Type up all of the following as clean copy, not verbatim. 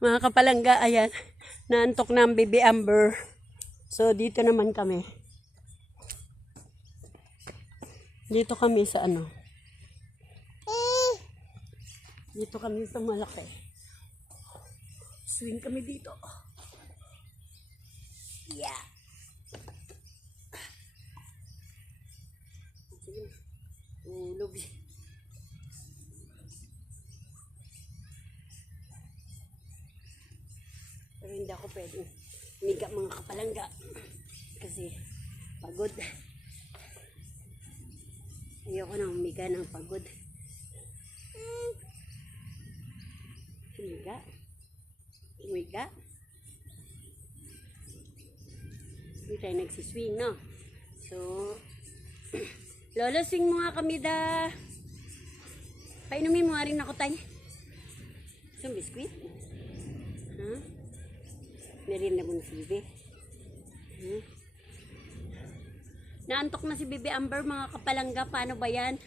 Mga kapalangga, ayan. Naantok na ang Baby Amber. So, dito naman kami. Dito kami sa ano. Dito kami sa malaki. Swing kami dito. Yeah. Sige. Ulog. Pero hindi ako pwedeng miga mga kapalangga. Kasi pagod. Ayoko na umiga ng pagod. Umiga. Umiga. Hindi tayo nagsiswing, no? So, Lolo, swing mo nga kami da. Painumin mo nga rin ako tayo. Isang biskwit? Ha? Meron na kong sibi. Naantok na si Baby Amber, mga kapalangga. Paano ba yan?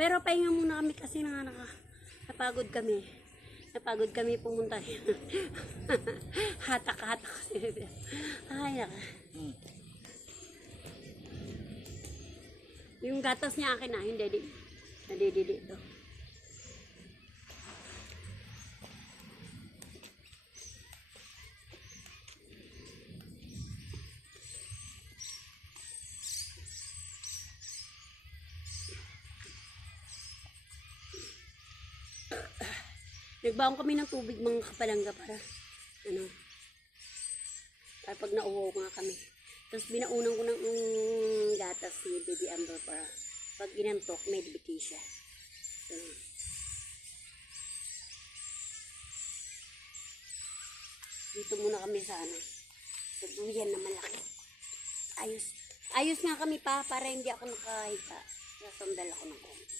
Pero pahinga muna kami kasi napagod kami. Napagod kami pumunta. Hatak-hatak si Baby. Ay, naka. Yung gatas niya akin na, hindi. Nadidili ito. Nagbaon kami ng tubig mga kapalangga para para pag nauwaw nga kami. Tapos binaunan ko ng gatas si Baby Amber para pag inantok may dibiki siya. Dito muna kami sa sa duyan na malaki. Ayos nga kami pa para hindi ako nakahiga. Nasandal ako ng konti.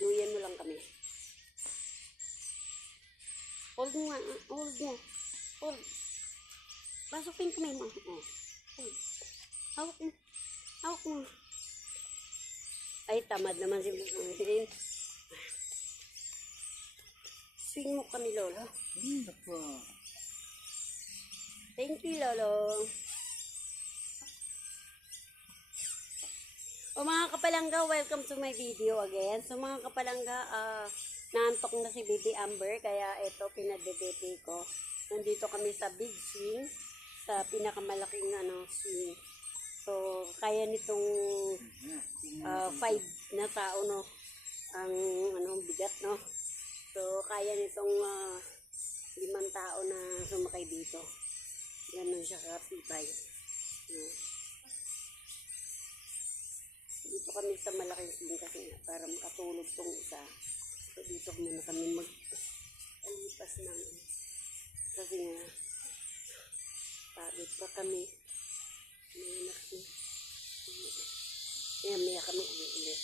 Duyan mo lang kami. Hold mo nga. Hold mo. Hold. Pasukin kamay mo. Oh. Hold. Hawak mo. Hawak mo. Ay, tamad naman si Bukunin. Swing mo kami, Lolo. Thank you, Lolo. O mga kapalangga, welcome to my video again. So mga kapalangga, naantok na si Baby Amber, kaya ito pinadedete ko. Nandito kami sa big swing, sa pinakamalaking swing. So kaya nitong 5 na tao, no, ang bigat, no. So kaya nitong 5 tao na sumakay dito. Ganun siya katibay. Dito kami sa malaking swing kasi para makatulog tong isa. So dito muna kami mag-alipas ng kasi nga pagod pa kami. Maya kami ulit.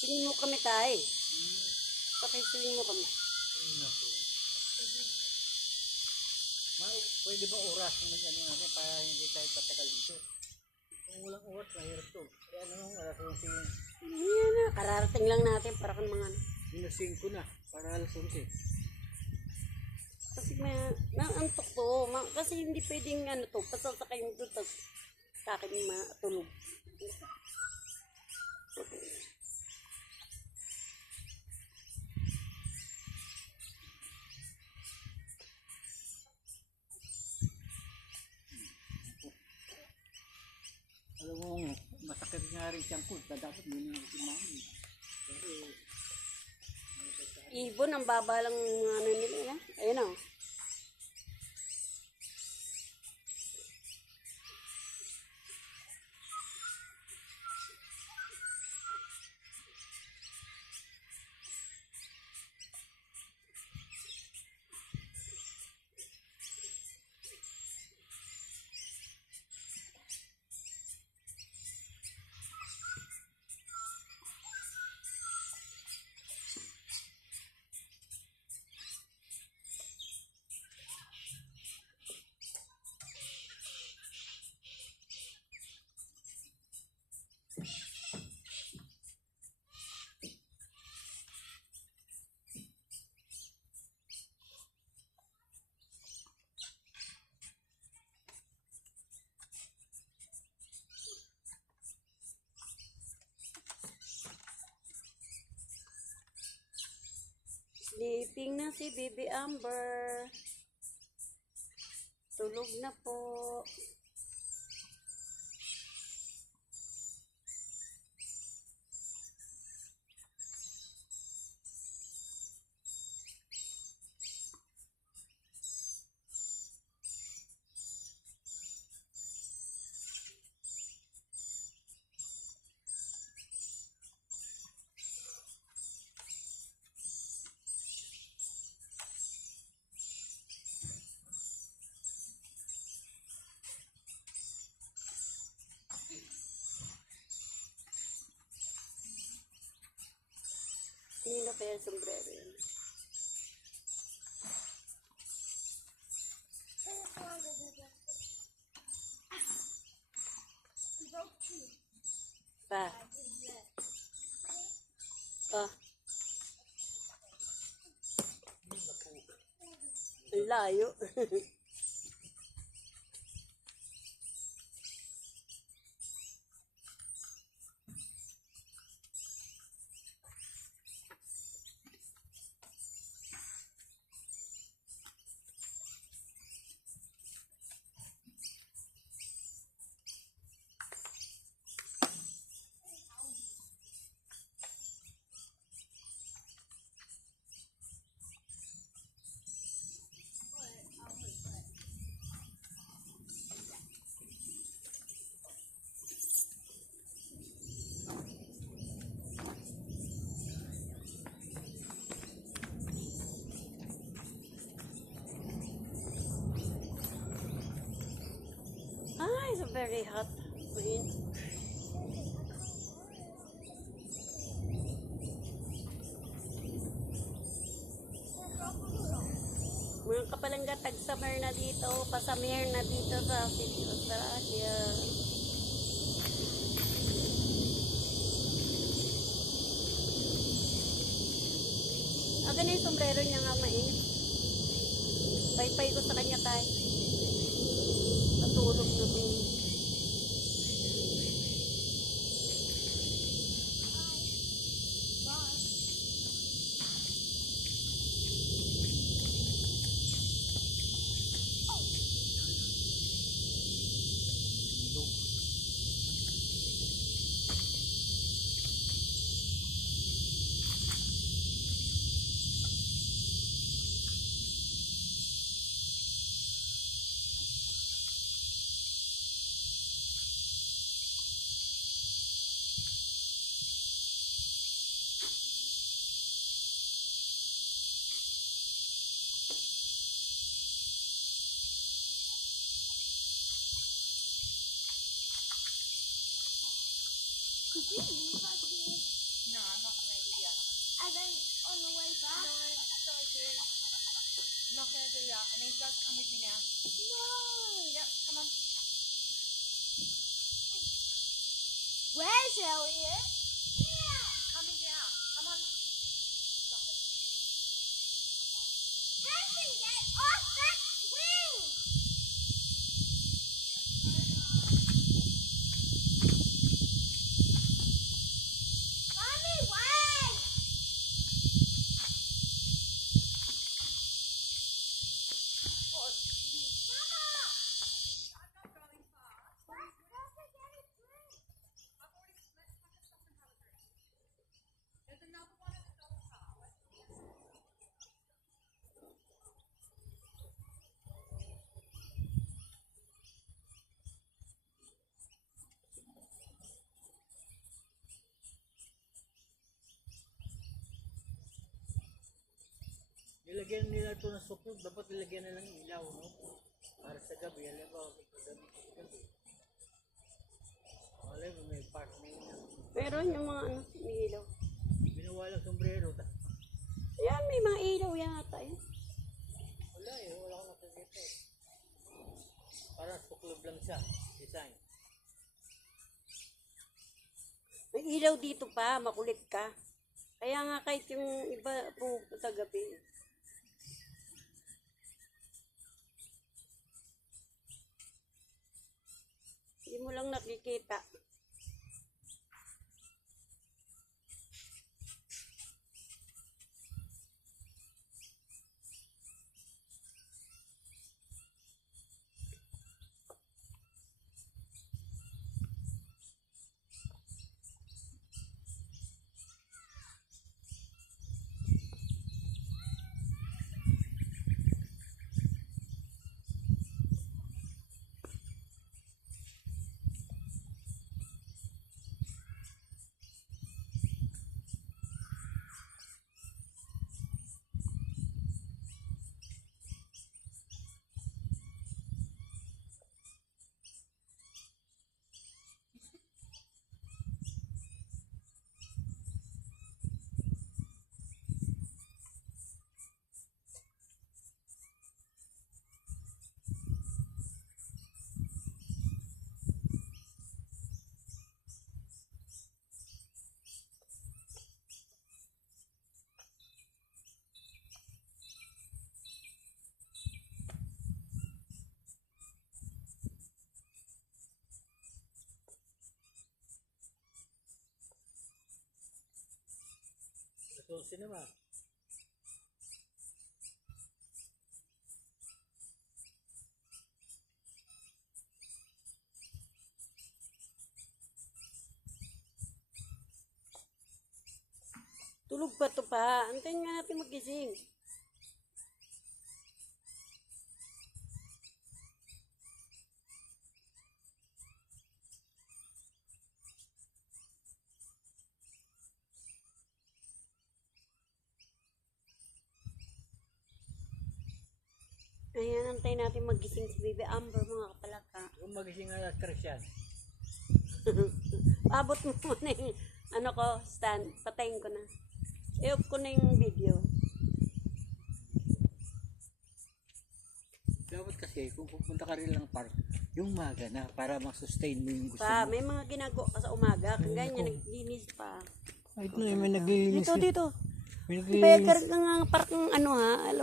Swing mo kami tayo. Pakiswing mo kami. Pwede ba oras kung natin para hindi tayo patagal dito? Kung walang oras, mahirap to. Kaya oras kung Yan na, kararating lang natin para kung mga minus 5 na, para alas 11. Kasi may naantok to. Kasi hindi pwedeng ano to, pasasakay mo doon, tapos sa akin matulog. Alam mo, masakit nga rin siyang kung dapat mo na si mami. Kasi, Ibon, ang baba lang ng ano nila. Ayun o. Sleeping na si Baby Amber. Tulog na po. Kanino kaya yung sombrero yun? Pa. Ah. Ang layo. Ah, it's very hot. Queen. Mga kapalangga, tag-summer na dito, pasamir na dito sa Sydney, Australia. Aga na yung sombrero niya nga mainit. Pay-pay ko sa kanya tayo. Natulog na po. Could we leave us here? No, I'm not gonna do that. And then on the way back? No, sorry, dude. I'm not gonna do that. I need you guys to come with me now. No. Yep, come on. Where's Elliot? Yeah. Coming down. Come on. Stop it. Henry, get off that swing! Ilagyan nila ito ng suklog, dapat ilagyan na lang ilaw, no? Para sa gabi, alam ba, sa gabi. Alam mo, may park na yun. Meron yung mga ano, may ilaw. Binawalang sombrero. Yan, may mga ilaw yata yun. Wala eh, wala ko nakikita eh. Parang suklog lang siya, design. May ilaw dito pa, makulit ka. Kaya nga kahit yung iba pumunta sa gabi. Hindi mo lang nakikita. Ito cinema. Tulog pa to pa. Antayin nga natin magising. Ayan, antayin natin magising si Baby Amber, mga kapalaka. Kung magising alas 3 yan. Abot mo muna yung ano ko, stand. Patayin ko na. I-off ko na yung video. Dapat kasi kung pupunta ka rin lang park, yung maga na para masustain mo yung gusto Pa, mo. may mga ginagawa ka sa umaga. Kagaya niya, naglinis pa. Ay, ito na, may naglilinis. Dito, dito. May Kaya karga nga parang ano ha, alam